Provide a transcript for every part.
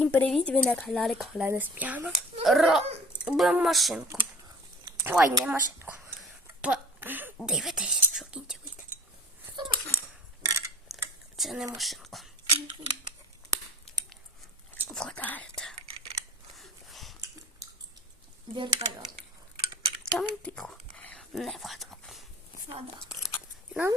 Всім привіт! Ви на каналі Колена Сп'яна. Робимо машинку. Ой, не машинку. Подивитись, що в кінці вийде. Це не машинка. Вгадаєте. Вертольот. Там тихо. Не вгадав. Вода.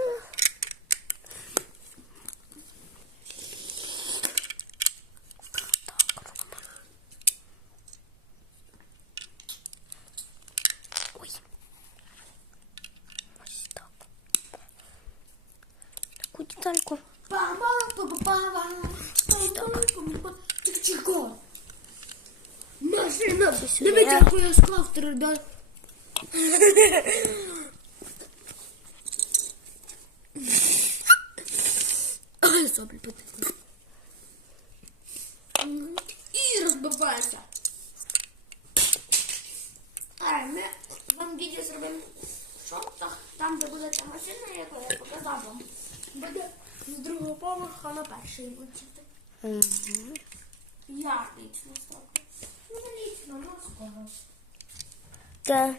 Детальку. Ти чого? Машина. яку я склав ребят. Ой, соплі потекли. І розбивається. А, ми вам відео зробимо, що так, там, де буде ця машина, яку я показав вам, буде з другого поверха на перший летіти. Я лично ставлю. Ну, не лично, ну скоро. Та.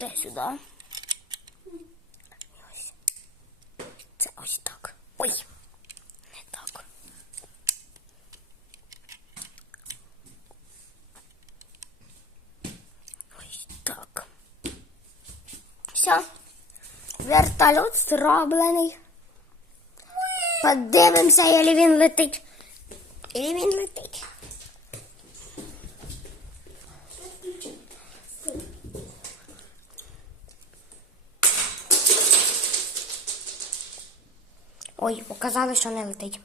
Дай сюди. Ось. Це ось так. Все. Вертольот зроблений. Подивимося, як він летить. І він летить. Ой, показали, що не летить.